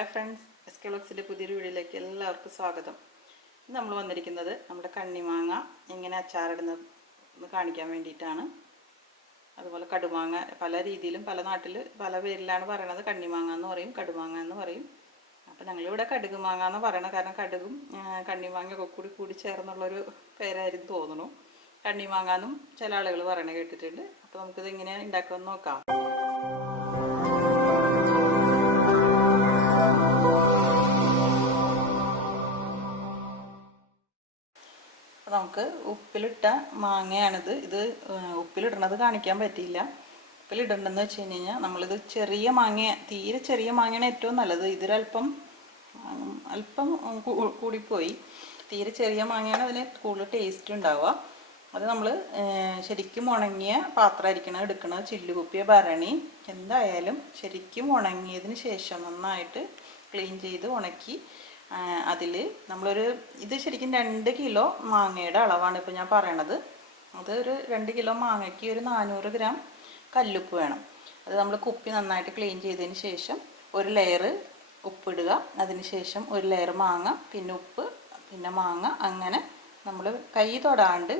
Hi friends S K ബ്ലോക്സിന്റെ പുതിയൊരു വീഡിയോയിലേക്ക് എല്ലാവർക്കും സ്വാഗതം. ഇന്ന് നമ്മൾ വന്നിരിക്കുന്നത് നമ്മുടെ കണ്ണിമാങ്ങ എങ്ങനെ അച്ചാറിടുന്നത് കാണിക്കാൻ വേണ്ടിയിട്ടാണ്. അതുപോലെ കടുമാങ്ങ പല രീതിയിലും പല നാട്ടിൽ പല പേരിലാണ് പറയണത് കണ്ണിമാങ്ങ എന്ന് പറയും കടുമാങ്ങ എന്ന് പറയും. അപ്പോൾ ഞങ്ങളിവിടെ കടുക് മാങ്ങ എന്ന് പറയണത്. കാരണം കടുകും കണ്ണിമാങ്ങയൊക്കെ കൂടി കൂടി ചേർന്നുള്ളൊരു പേരായിരുന്നു തോന്നുന്നു. കണ്ണിമാങ്ങ എന്നും ചില ആളുകൾ പറയണ കേട്ടിട്ടുണ്ട്. അപ്പോൾ നമുക്കിത് എങ്ങനെയാണ് ഉണ്ടാക്കുമെന്ന് നോക്കാം. നമുക്ക് ഉപ്പിലിട്ട മാങ്ങയാണിത്. ഇത് ഉപ്പിലിടണത് കാണിക്കാൻ പറ്റിയില്ല. ഉപ്പിലിടണ്ടെന്ന് വെച്ച് കഴിഞ്ഞ് കഴിഞ്ഞാൽ നമ്മളിത് ചെറിയ മാങ്ങ തീരെ ചെറിയ മാങ്ങയാണ് ഏറ്റവും നല്ലത്. ഇതിലല്പം അല്പം കൂടിപ്പോയി. തീരെ ചെറിയ മാങ്ങയാണ് അതിന് കൂടുതൽ ടേസ്റ്റ് ഉണ്ടാവുക. അത് നമ്മൾ ശരിക്കും ഉണങ്ങിയ പാത്രമായിരിക്കണം. എടുക്കണത് ചില്ലുകുപ്പിയ ഭരണി. എന്തായാലും ശരിക്കും ഉണങ്ങിയതിന് ശേഷം നന്നായിട്ട് ക്ലീൻ ചെയ്ത് ഉണക്കി അതിൽ നമ്മളൊരു ഇത് ശരിക്കും രണ്ട് കിലോ മാങ്ങയുടെ അളവാണ് ഇപ്പോൾ ഞാൻ പറയണത്. അത് ഒരു രണ്ട് കിലോ മാങ്ങയ്ക്ക് ഒരു നാനൂറ് ഗ്രാം കല്ലുപ്പ് വേണം. അത് നമ്മൾ കുപ്പി നന്നായിട്ട് ക്ലീൻ ചെയ്തതിന് ശേഷം ഒരു ലെയർ ഉപ്പിടുക. അതിന് ശേഷം ഒരു ലെയർ മാങ്ങ പിന്നെ ഉപ്പ് പിന്നെ മാങ്ങ. അങ്ങനെ നമ്മൾ കൈ തൊടാണ്ട്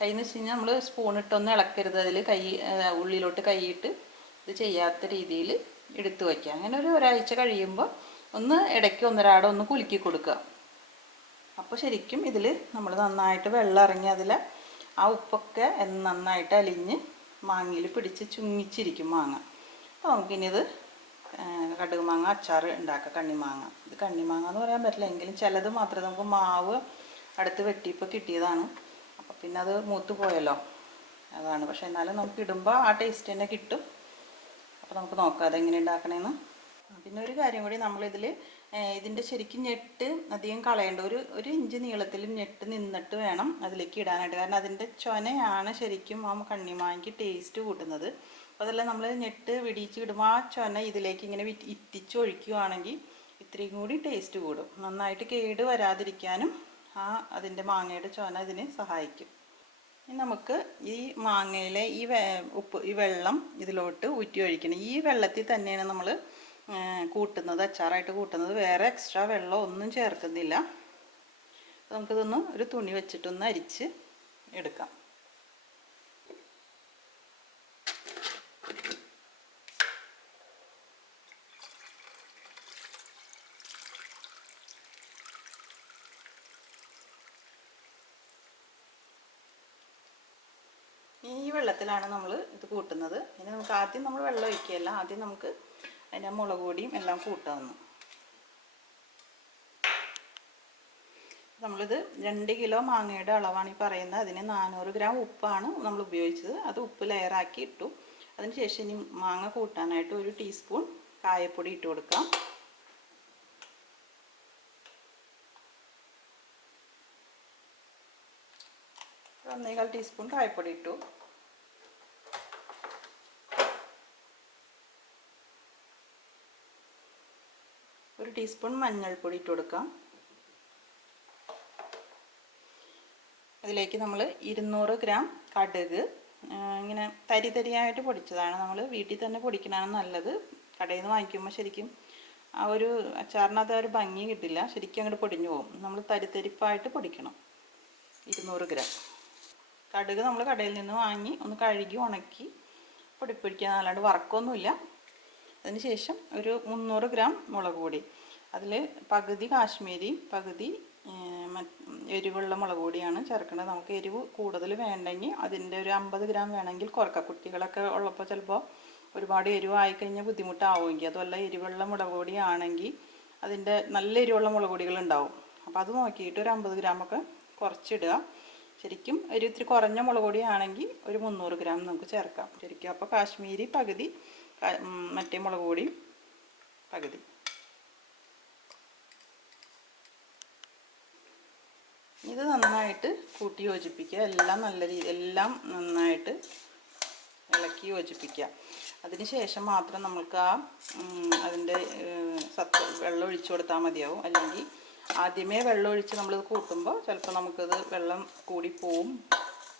കൈ എന്ന് വെച്ച് കഴിഞ്ഞാൽ നമ്മൾ സ്പൂണിട്ടൊന്നും ഇളക്കരുത്. അതിൽ കൈ ഉള്ളിലോട്ട് കൈയിട്ട് ഇത് ചെയ്യാത്ത രീതിയിൽ എടുത്തു വയ്ക്കുക. അങ്ങനെ ഒരു ഒരാഴ്ച കഴിയുമ്പോൾ ഒന്ന് ഇടയ്ക്ക് ഒന്നരാടെ ഒന്ന് കുലുക്കി കൊടുക്കുക. അപ്പോൾ ശരിക്കും ഇതിൽ നമ്മൾ നന്നായിട്ട് വെള്ളം ഇറങ്ങി അതിൽ ആ ഉപ്പൊക്കെ നന്നായിട്ട് അലിഞ്ഞ് മാങ്ങയിൽ പിടിച്ച് ചുങ്ങിച്ചിരിക്കും മാങ്ങ. അപ്പോൾ നമുക്കിനിത് കടുക് മാങ്ങ അച്ചാർ ഉണ്ടാക്കുക കണ്ണിമാങ്ങ ഇത് കണ്ണിമാങ്ങ എന്ന് പറയാൻ പറ്റില്ല. എങ്കിലും ചിലത് മാത്രമേ നമുക്ക് മാവ് അടുത്ത് വെട്ടിയിപ്പോൾ കിട്ടിയതാണ്. അപ്പോൾ പിന്നെ അത് മൂത്ത് പോയല്ലോ. അതാണ്. പക്ഷേ എന്നാലും നമുക്ക് ഇടുമ്പോൾ ആ ടേസ്റ്റ് തന്നെ കിട്ടും. അപ്പോൾ നമുക്ക് നോക്കാം അതെങ്ങനെ ഉണ്ടാക്കണേന്ന്. പിന്നെ ഒരു കാര്യം കൂടി നമ്മളിതിൽ ഇതിന്റെ ശരിക്കും ഞെട്ട് അധികം കളയേണ്ട ഒരു ഒരു ഇഞ്ച് നീളത്തിൽ ഞെട്ട് നിന്നിട്ട് വേണം അതിലേക്ക് ഇടാനായിട്ട്. കാരണം അതിന്റെ ചൊനയാണ് ശരിക്കും ആ കണ്ണിമാങ്ങയ്ക്ക് ടേസ്റ്റ് കൂട്ടുന്നത്. അപ്പോൾ അതെല്ലാം നമ്മൾ ഞെട്ട് വിടിയിച്ച് ഇടുമ്പോൾ ആ ചൊന ഇതിലേക്ക് ഇങ്ങനെ ഇത്തിച്ചൊഴിക്കുകയാണെങ്കിൽ ഇത്രയും കൂടി ടേസ്റ്റ് കൂടും. നന്നായിട്ട് കേട് വരാതിരിക്കാനും ആ അതിന്റെ മാങ്ങയുടെ ചൊന ഇതിന് സഹായിക്കും. നമുക്ക് ഈ മാങ്ങയിലെ ഈ ഉപ്പ് ഈ വെള്ളം ഇതിലോട്ട് ഊറ്റി ഒഴിക്കണം. ഈ വെള്ളത്തിൽ തന്നെയാണ് നമ്മൾ കൂട്ടുന്നത് അച്ചാറായിട്ട് കൂട്ടുന്നത്. വേറെ എക്സ്ട്രാ വെള്ളം ഒന്നും ചേർക്കുന്നില്ല. നമുക്കിതൊന്ന് ഒരു തുണി വെച്ചിട്ടൊന്ന് അരിച്ച് എടുക്കാം. ഈ വെള്ളത്തിലാണ് നമ്മൾ ഇത് കൂട്ടുന്നത്. ഇനി നമുക്ക് ആദ്യം നമ്മൾ വെള്ളം ഒഴിക്കുകയല്ല. ആദ്യം നമുക്ക് അതിന്റെ മുളക് പൊടിയും എല്ലാം കൂട്ടാവുന്നു നമ്മളിത് രണ്ട് കിലോ മാങ്ങയുടെ അളവാണ് ഈ പറയുന്നത്. അതിന് നാനൂറ് ഗ്രാം ഉപ്പാണ് നമ്മൾ ഉപയോഗിച്ചത്. അത് ഉപ്പ് ലെയറാക്കി ഇട്ടു. അതിന് ശേഷം ഇനി മാങ്ങ കൂട്ടാനായിട്ട് ഒരു ടീസ്പൂൺ കായപ്പൊടി ഇട്ട് കൊടുക്കാം. ഒന്നേകാൽ ടീസ്പൂൺ കായപ്പൊടി ഇട്ടു. ഒരു ടീസ്പൂൺ മഞ്ഞൾപ്പൊടി ഇട്ട് കൊടുക്കാം. അതിലേക്ക് നമ്മൾ ഇരുന്നൂറ് ഗ്രാം കടുക്. ഇങ്ങനെ തരി തരിയായിട്ട് പൊടിച്ചതാണ്. നമ്മൾ വീട്ടിൽ തന്നെ പൊടിക്കണതാണ് നല്ലത്. കടയിൽ നിന്ന് വാങ്ങിക്കുമ്പോൾ ശരിക്കും ആ ഒരു അച്ചാറിനകത്ത് ഒരു ഭംഗി കിട്ടില്ല. ശരിക്കും അങ്ങോട്ട് പൊടിഞ്ഞു പോകും. നമ്മൾ തരിത്തരിപ്പായിട്ട് പൊടിക്കണം. ഇരുന്നൂറ് ഗ്രാം. കടുക് നമ്മൾ കടയിൽ നിന്ന് വാങ്ങി ഒന്ന് കഴുകി ഉണക്കി പൊടിപ്പിടിക്കുക. അല്ലാണ്ട് വറക്കൊന്നുമില്ല. അതിന് ശേഷം ഒരു മുന്നൂറ് ഗ്രാം മുളക് പൊടി. അതിൽ പകുതി കാശ്മീരി പകുതി എരിവുള്ള മുളക് പൊടിയാണ് ചേർക്കുന്നത് നമുക്ക് എരിവ് കൂടുതൽ വേണ്ടെങ്കിൽ അതിന്റെ ഒരു അമ്പത് ഗ്രാം വേണമെങ്കിൽ കുറക്കാം. കുട്ടികളൊക്കെ ഉള്ളപ്പോൾ ചിലപ്പോൾ ഒരുപാട് എരിവായി കഴിഞ്ഞാൽ ബുദ്ധിമുട്ടാവുമെങ്കിൽ. അതുമല്ല എരിവുള്ള മുളക് പൊടിയാണെങ്കിൽ അതിന്റെ നല്ല എരിവുള്ള മുളക് പൊടികൾ ഉണ്ടാവും. അപ്പോൾ അത് നോക്കിയിട്ട് ഒരു അമ്പത് ഗ്രാമൊക്കെ കുറച്ചിടുക. ശരിക്കും ഒരു ഇത്തിരി കുറഞ്ഞ മുളക് പൊടിയാണെങ്കിൽ ഒരു മുന്നൂറ് ഗ്രാം നമുക്ക് ചേർക്കാം. ശരിക്കും അപ്പോൾ കാശ്മീരി പകുതി മറ്റേ മുളക് പൊടിയും പകുതി. ഇത് നന്നായിട്ട് കൂട്ടി യോജിപ്പിക്കുക. എല്ലാം നല്ല രീതി എല്ലാം നന്നായിട്ട് ഇളക്കി യോജിപ്പിക്കുക. അതിന് ശേഷം മാത്രം നമുക്ക് ആ അതിന്റെ സത്ത് വെള്ളം ഒഴിച്ചു കൊടുത്താൽ മതിയാവും. അല്ലെങ്കിൽ ആദ്യമേ വെള്ളം ഒഴിച്ച് നമ്മളിത് കൂട്ടുമ്പോൾ ചിലപ്പോൾ നമുക്കിത് വെള്ളം കൂടി പോവും.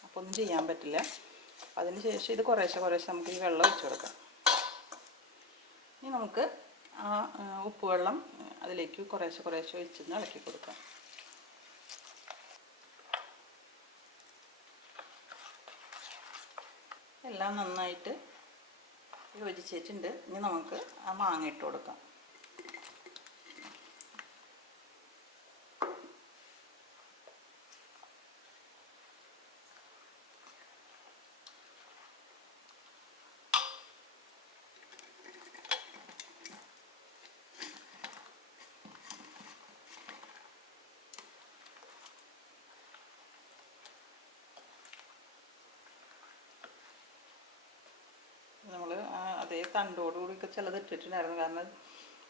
അപ്പോൾ ഒന്നും ചെയ്യാൻ പറ്റില്ല. അതിന് ശേഷം ഇത് കുറേശ്ശെ കുറേശ്ശെ നമുക്ക് ഈ വെള്ളം ഒഴിച്ചു കൊടുക്കാം. ഇനി നമുക്ക് ആ ഉപ്പുവെള്ളം അതിലേക്ക് കുറേശ്ശെ കുറേശ്ശെ ഒഴിച്ചൊന്ന് ഇളക്കി കൊടുക്കാം. എല്ലാം നന്നായിട്ട് യോജിച്ചിട്ടുണ്ട്. ഇനി നമുക്ക് ആ മാങ്ങ ഇട്ട് കൊടുക്കാം നമ്മൾ അതേ തണ്ടോടുകൂടിയൊക്കെ ചിലത് ഇട്ടിട്ടുണ്ടായിരുന്നു. കാരണം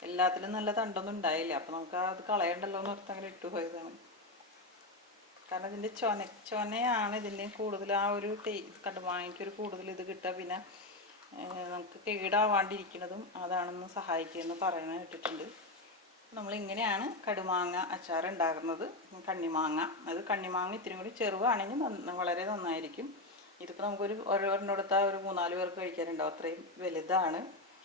എല്ലാത്തിലും നല്ല തണ്ടൊന്നും ഉണ്ടായില്ല. അപ്പം നമുക്ക് അത് കളയണ്ടല്ലോ എന്ന് ഓർത്ത് അങ്ങനെ ഇട്ടു പോയതാണ്. കാരണം ഇതിന്റെ ചൊന ചൊനയാണ് ഇതിന്റെ കൂടുതൽ ആ ഒരു ടേ കടുമാങ്ങയ്ക്ക് ഒരു കൂടുതൽ ഇത് കിട്ടുക. പിന്നെ നമുക്ക് കേടാവാണ്ടിരിക്കുന്നതും അതാണെന്ന് സഹായിക്കുമെന്ന് പറയുന്നത് കേട്ടിട്ടുണ്ട്. നമ്മളിങ്ങനെയാണ് കടുമാങ്ങ അച്ചാർ ഉണ്ടാക്കുന്നത് കണ്ണിമാങ്ങ. അത് കണ്ണിമാങ്ങ ഇത്തിരി കൂടി ചെറുവാണെങ്കിൽ വളരെ നന്നായിരിക്കും. ഇതിപ്പോൾ നമുക്കൊരു ഓരോരെണ്ണം എടുത്താൽ ഒരു മൂന്നാൽ പേർക്ക് കഴിക്കാനുണ്ടാവും. അത്രയും വലുതാണ്.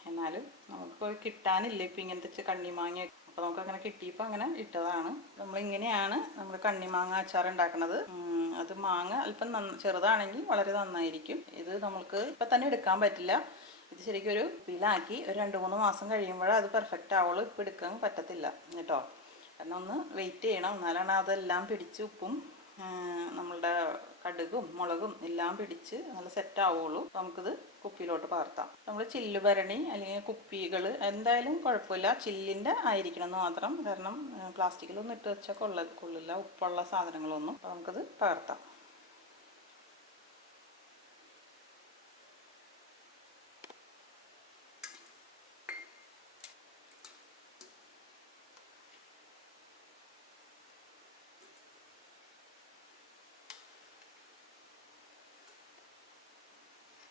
എന്നാലും നമുക്ക് കിട്ടാനില്ല ഇപ്പം ഇങ്ങനത്തെ കണ്ണി കണ്ണിമാങ്ങ അപ്പോൾ നമുക്ക് അങ്ങനെ കിട്ടിയപ്പോൾ അങ്ങനെ ഇട്ടതാണ്. നമ്മളിങ്ങനെയാണ് നമ്മൾ കണ്ണിമാങ്ങ അച്ചാർ ഉണ്ടാക്കുന്നത് അത് മാങ്ങ അല്പം നന്ന ചെറുതാണെങ്കിൽ വളരെ നന്നായിരിക്കും. ഇത് നമുക്ക് ഇപ്പം തന്നെ എടുക്കാൻ പറ്റില്ല. ഇത് ശരിക്കും ഒരു പിലാക്കി ഒരു രണ്ട് മൂന്ന് മാസം കഴിയുമ്പോഴേ അത് പെർഫെക്റ്റ് ആവുള്ളൂ. ഇപ്പം എടുക്കാൻ പറ്റത്തില്ല. കേട്ടോ. കാരണം ഒന്ന് വെയിറ്റ് ചെയ്യണം. എന്നാലാണ് അതെല്ലാം പിടിച്ച് ഉപ്പും കടുകും മുളകും എല്ലാം പിടിച്ച് നല്ല സെറ്റ് അപ്പോൾ നമുക്കിത് കുപ്പിയിലോട്ട് പകർത്താം. നമ്മൾ ചില്ല് ഭരണി അല്ലെങ്കിൽ കുപ്പികൾ എന്തായാലും കുഴപ്പമില്ല. ചില്ലിന്റെ ആയിരിക്കണം എന്ന് മാത്രം. കാരണം പ്ലാസ്റ്റിക്കിലൊന്നും ഇട്ട് വെച്ചാൽ കൊള്ള കൊള്ളില്ല. ഉപ്പുള്ള സാധനങ്ങളൊന്നും. നമുക്കത് പകർത്താം.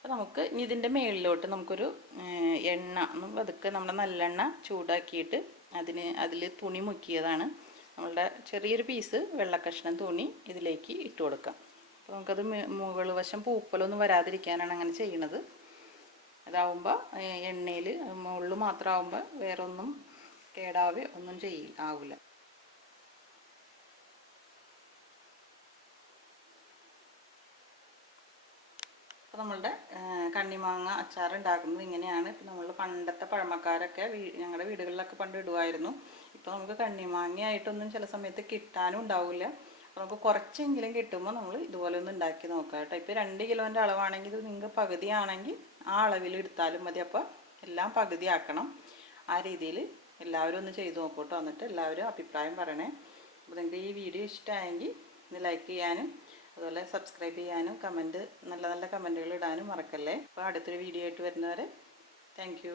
അപ്പോൾ നമുക്ക് ഇനി ഇതിന്റെ മേളിലോട്ട് നമുക്കൊരു എണ്ണ പതുക്കെ നമ്മുടെ നല്ലെണ്ണ ചൂടാക്കിയിട്ട് അതിന് അതിൽ തുണി മുക്കിയതാണ്. നമ്മളുടെ ചെറിയൊരു പീസ് വെള്ളക്കഷ്ണം തുണി ഇതിലേക്ക് ഇട്ട് കൊടുക്കാം. അപ്പോൾ നമുക്കത് മുകൾ വശം പൂപ്പലൊന്നും വരാതിരിക്കാനാണ് അങ്ങനെ ചെയ്യണത്. അതാവുമ്പോൾ എണ്ണയിൽ മുകളിൽ മാത്രമാവുമ്പോൾ വേറൊന്നും കേടാവുകയോ കേടാവേ ഒന്നും ചെയ്യില്ല ആവില്ല അപ്പോൾ നമ്മളുടെ കണ്ണിമാങ്ങ അച്ചാർ ഉണ്ടാക്കുന്നത് ഇങ്ങനെയാണ്. ഇപ്പം നമ്മൾ പണ്ടത്തെ പഴമക്കാരൊക്കെ വീ ഞങ്ങളുടെ വീടുകളിലൊക്കെ പണ്ട് ഇടുമായിരുന്നു ഇപ്പോൾ നമുക്ക് കണ്ണിമാങ്ങയായിട്ടൊന്നും ചില സമയത്ത് കിട്ടാനും ഉണ്ടാവില്ല. നമുക്ക് കുറച്ചെങ്കിലും കിട്ടുമ്പോൾ നമ്മൾ ഇതുപോലെ ഒന്ന് ഉണ്ടാക്കി നോക്കുക കേട്ടോ. ഇപ്പോൾ രണ്ട് കിലോന്റെ അളവാണെങ്കിൽ ഇത് നിങ്ങൾക്ക് പകുതിയാണെങ്കിൽ ആ അളവിൽ എടുത്താലും മതി. അപ്പോൾ എല്ലാം പകുതിയാക്കണം. ആ രീതിയിൽ എല്ലാവരും ഒന്ന് ചെയ്ത് നോക്കൂ കേട്ടോ. എന്നിട്ട് എല്ലാവരും അഭിപ്രായം പറയണേ. അപ്പോൾ നിങ്ങൾക്ക് ഈ വീഡിയോ ഇഷ്ടമായെങ്കിൽ ഒന്ന് ലൈക്ക് ചെയ്യാനും അതുപോലെ സബ്സ്ക്രൈബ് ചെയ്യാനും കമന്റ് നല്ല നല്ല കമന്റുകൾ ഇടാനും മറക്കല്ലേ. അപ്പോൾ അടുത്തൊരു വീഡിയോ ആയിട്ട് വരുന്നവരെ താങ്ക്